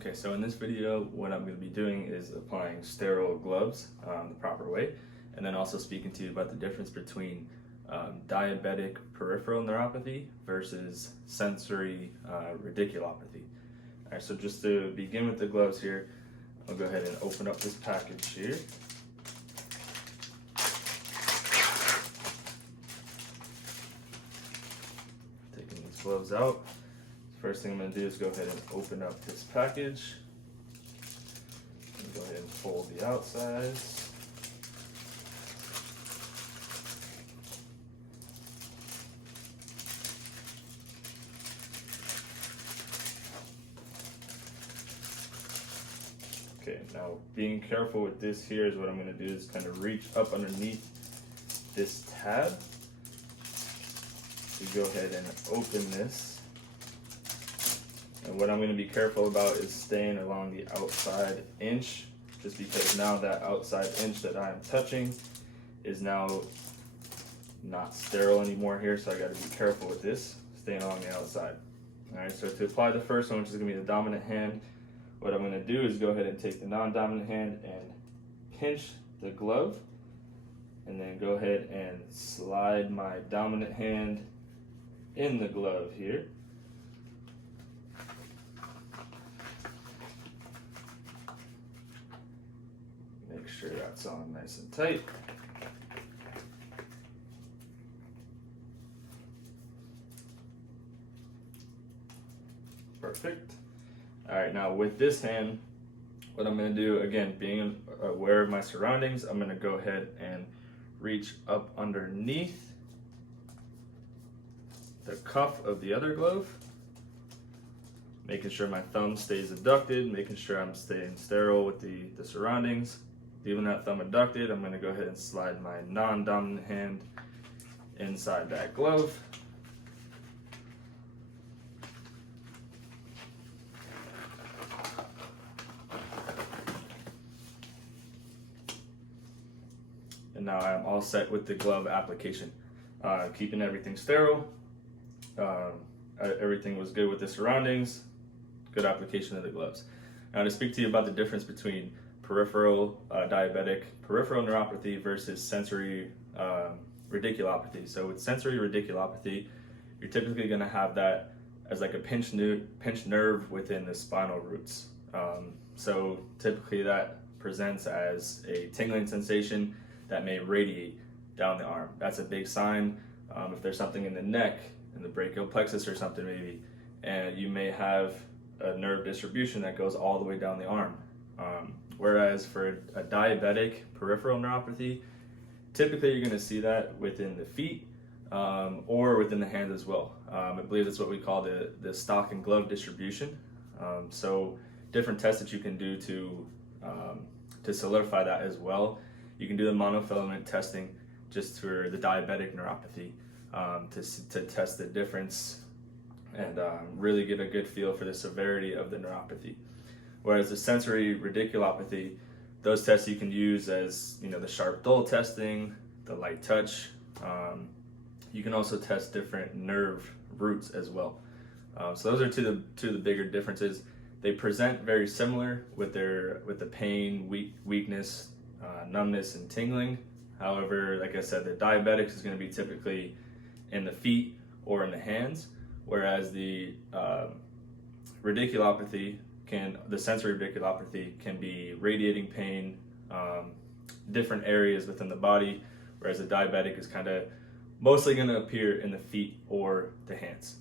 Okay, so in this video, what I'm going to be doing is applying sterile gloves the proper way, and then also speaking to you about the difference between diabetic peripheral neuropathy versus sensory radiculopathy. All right, so just to begin with the gloves here, I'll go ahead and open up this package here. Taking these gloves out. First thing I'm going to do is go ahead and open up this package. Go ahead and fold the outsides. Okay, now being careful with this here is what I'm going to do is kind of reach up underneath this tab. So go ahead and open this. And what I'm going to be careful about is staying along the outside inch, just because now that outside inch that I'm touching is now not sterile anymore here, so I got to be careful with this, staying along the outside. All right, so to apply the first one, which is going to be the dominant hand, what I'm going to do is go ahead and take the non-dominant hand and pinch the glove, and then go ahead and slide my dominant hand in the glove here. Make sure that's on nice and tight. Perfect. All right, now with this hand, what I'm going to do, again, being aware of my surroundings, I'm going to go ahead and reach up underneath the cuff of the other glove, making sure my thumb stays abducted, making sure I'm staying sterile with the surroundings. Leaving that thumb abducted, I'm going to go ahead and slide my non-dominant hand inside that glove. And now I'm all set with the glove application. Keeping everything sterile. Everything was good with the surroundings. Good application of the gloves. Now to speak to you about the difference between peripheral diabetic peripheral neuropathy versus sensory radiculopathy. So with sensory radiculopathy, you're typically going to have that as like a pinched nerve within the spinal roots. So typically that presents as a tingling sensation that may radiate down the arm. That's a big sign. If there's something in the neck, in the brachial plexus or something maybe, and you may have a nerve distribution that goes all the way down the arm. Whereas for a diabetic peripheral neuropathy, typically you're going to see that within the feet or within the hands as well. I believe that's what we call the stock and glove distribution. So different tests that you can do to solidify that as well. You can do the monofilament testing just for the diabetic neuropathy to test the difference and really get a good feel for the severity of the neuropathy. Whereas the sensory radiculopathy, those tests you can use as, the sharp dull testing, the light touch. You can also test different nerve roots as well. So those are two of the bigger differences. They present very similar with the pain, weakness, numbness, and tingling. However, like I said, the diabetics is going to be typically in the feet or in the hands, whereas the radiculopathy the sensory radiculopathy can be radiating pain, different areas within the body, whereas the diabetic is kind of mostly going to appear in the feet or the hands.